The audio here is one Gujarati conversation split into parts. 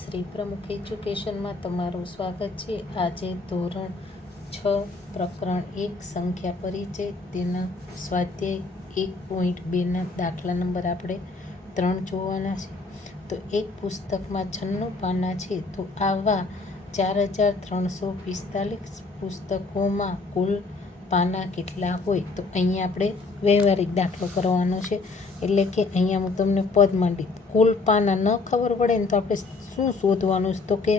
શ્રી પ્રમુખ એજ્યુકેશનમાં તમારું સ્વાગત છે। આજે ધોરણ 6 પ્રકરણ 1 સંખ્યા પરિચય તેના સ્વાધ્યાય 1.2ના દાખલા નંબર આપણે 3 જોવાના છે। તો એક પુસ્તકમાં 96 પાના છે, તો આવા 4345 પુસ્તકોમાં કુલ પાના કેટલા હોય? તો અહીંયા આપણે વ્યવહારિક દાખલો કરવાનો છે, એટલે કે અહીંયા હું તમને પદ માંડી કુલ પાના ન ખબર પડે ને તો આપણે શું શોધવાનું છે? તો કે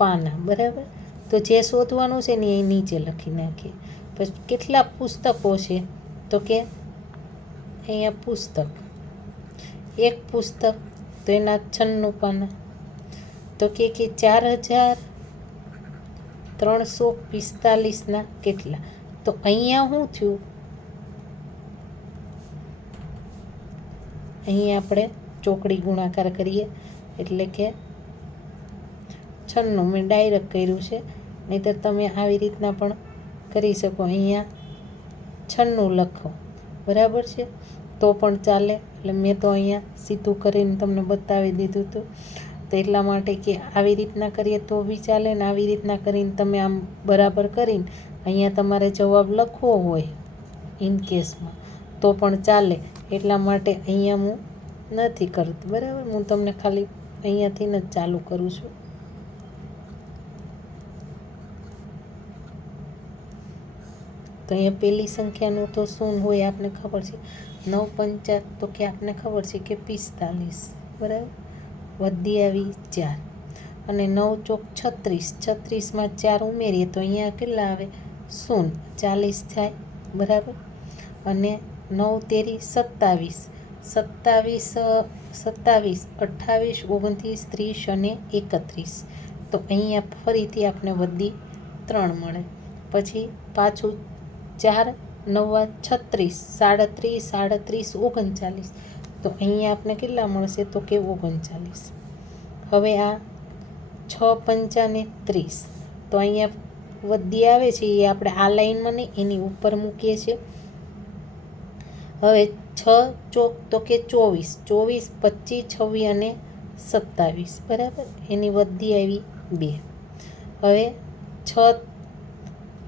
પાના, બરાબર। તો જે શોધવાનું છે ને એ નીચે લખી નાખીએ। પછી કેટલા પુસ્તકો છે? તો કે અહીંયા પુસ્તક, એક પુસ્તક, તો એના 96 પાના, તો કે 4345ના કેટલા? તો અહીંયા શું થયું? અહીંયા આપણે ચોકડી ગુણાકાર કરીએ, એટલે કે 96 મેં ડાયરેક્ટ કર્યું છે, નહીંતર તમે આવી રીતના પણ કરી શકો। અહીંયા 96 લખો, બરાબર છે, તો પણ ચાલે। એટલે મેં તો અહીંયા સીધું કરીને તમને બતાવી દીધું હતું, તો એટલા માટે કે આવી રીતના કરીએ તો બી ચાલે ને આવી રીતના કરીને તમે આમ બરાબર કરીને અહીંયા તમારે જવાબ લખવો હોય ઇન કેસમાં તો પણ ચાલે। એટલા માટે અહીંયા હું નથી કરતી, બરાબર। હું તમને ખાલી અહીંયાથી જ ચાલુ કરું છું। તો અહીંયા પહેલી સંખ્યાનું તો શું હોય આપને ખબર છે, 9 પંચા, તો કે આપને ખબર છે કે 45, બરાબર, વધી આવી 4, અને 9 ચોક 36, 36માં 4 ઉમેરીએ તો અહીંયા કેટલા આવે? 0, 40 થાય, બરાબર। અને 9 તેરી 27, 27, 28, 29, 30 અને 31, તો અહીંયા ફરીથી આપણે વધી 3 મળે। પછી પાછું 4 9 36, 37, 39, તો અહીંયા આપણે કેટલા મળશે? તો કે 39। હવે આ 6 પંચાને 30, તો અહીંયા વધી આવે છે એ આપણે આ લાઈનમાં નહીં એની ઉપર મૂકીએ છીએ। હવે 6 ચોક, તો કે 24, 24, 25, 26 અને 27, બરાબર, એની વધી આવી 2। હવે 6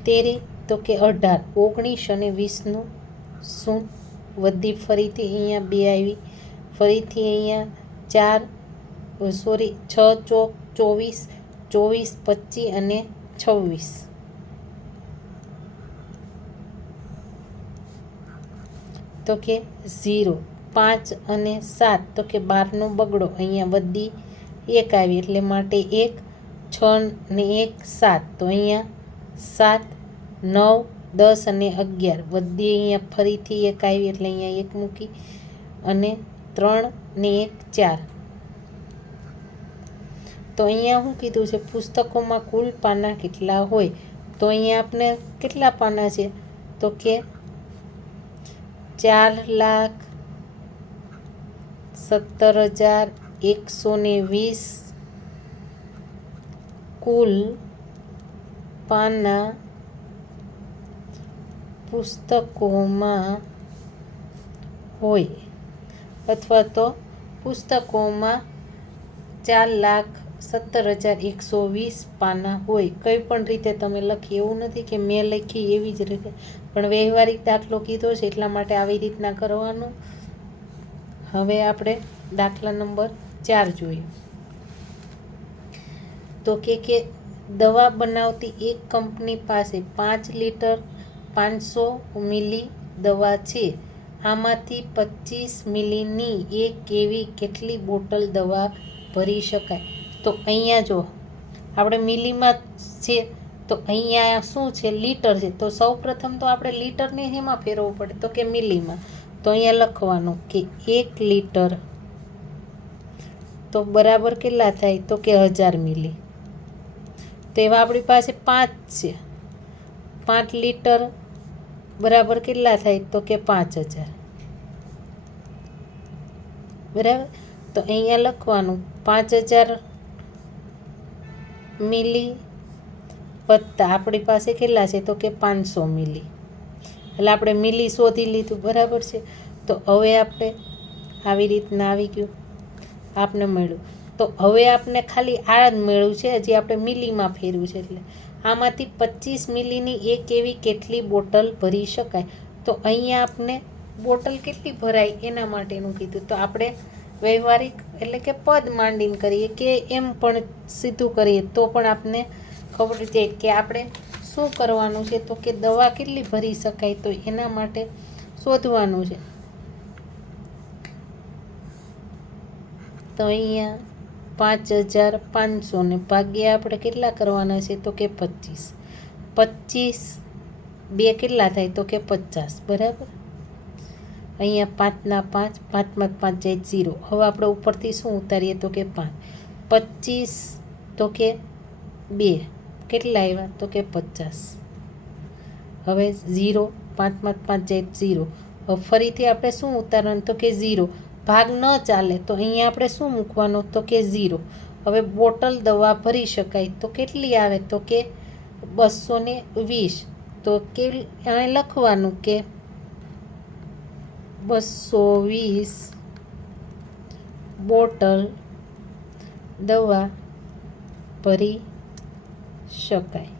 તેરી, તો કે 18, 19 અને 20નું 0, વધી ફરીથી અહીંયા 2 આવી, ફરીથી અહીંયા 6 ચોક 24, 24, 25 અને 26, તો કે 0, 5 અને 7, તો કે 12નો બગડો, અહીંયા વધી 1 આવી, એટલે માટે 1, 6 ને 1 7, તો અહીંયા 7, 9, 10 અને 11, વધી અહીંયા ફરીથી 1 આવી, એટલે અહીંયા 1 મૂકી, અને 3 ને 1 4, તો અહીંયા શું કીધું છે? પુસ્તકોમાં કુલ પાના કેટલા હોય? તો અહીંયા આપણે કેટલા પાના છે? તો કે 4,17,120 કુલ પાના પુસ્તકોમાં હોય, અથવા તો પુસ્તકોમાં 4,17,120 પાના હોય। કંઈ પણ રીતે તમે લખી, એવું નથી કે મેં લખી એવી જ રીતે, પણ વ્યવહારિક દાખલો કીધો છે એટલા માટે આવી રીતના કરવાનું। હવે આપણે દાખલા નંબર 4 જોઈએ। તો કે દવા બનાવતી એક કંપની પાસે 5 લીટર 500 મિલી દવા છે, આમાંથી 25 મિલીની એક એવી કેટલી બોટલ દવા ભરી શકાય? તો અહીંયા જો આપણે મિલીમાં છે, તો અહીંયા શું છે? લીટર છે, તો સૌ પ્રથમ તો આપણે લીટરને એમાં ફેરવવું પડે, તો કે મિલીમાં, તો અહીંયા લખવાનું કે 1 લીટર, તો બરાબર કેટલા થાય? તો કે 1000 મિલી। તો એવા આપણી પાસે 5 છે, 5 લીટર બરાબર કેટલા થાય? તો કે 5000, બરાબર। તો અહીંયા લખવાનું 5000 મિલી વત્તા આપણી પાસે કેટલા છે? તો કે 500 મિલી, એટલે આપણે મિલી શોધી લીધું, બરાબર છે। તો હવે આપણે આવી રીતના આવી ગયું, આપને મળ્યું. તો હવે આપને ખાલી આ જ મળ્યું છે, હજી આપણે મિલીમાં ફેરવું છે. એટલે આમાંથી 25 મિલીની એક એવી કેટલી બોટલ ભરી શકાય? તો અહીંયા આપને બોટલ કેટલી ભરાય એના માટેનું કીધું. તો આપણે વ્યવહારિક એટલે કે પદ માંડીને કરીએ કે એમ પણ સીધું કરીએ તો પણ આપને ખબર છે કે આપણે શું કરવાનું છે. તો કે દવા કેટલી ભરી શકાય, તો એના માટે શોધવાનું છે. તો અહીંયા 5500 ને ભાગ્યા આપણે કેટલા કરવાના છે? તો કે 25. 25 2 કેટલા થાય? તો કે 50. બરાબર. અહીંયા 5 ના 5, 5 માં 5 જાય 0. હવે આપણે ઉપરથી શું ઉતારીએ? તો કે 5. 25 તો કે 2 કેટલા આવ્યા? તો કે 50. હવે 0, 5 માં 5 જાય 0. હવે ફરીથી આપણે શું ઉતારવાનું? તો કે 0. ભાગ ન ચાલે તો અહીંયા આપણે શું મૂકવાનું? તો કે 0. હવે બોટલ દવા ભરી શકાય તો કેટલી આવે? તો કે 220. તો કે અહીં લખવાનું કે 220 બોટલ દવા ભરી શકાય.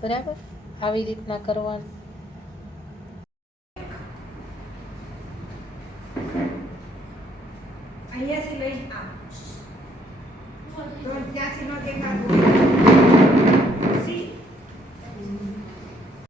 બરાબર, આવી રીતના કરવાનું. અહીંયાથી લઈ આ તો ત્યાંથી ન દેખાતું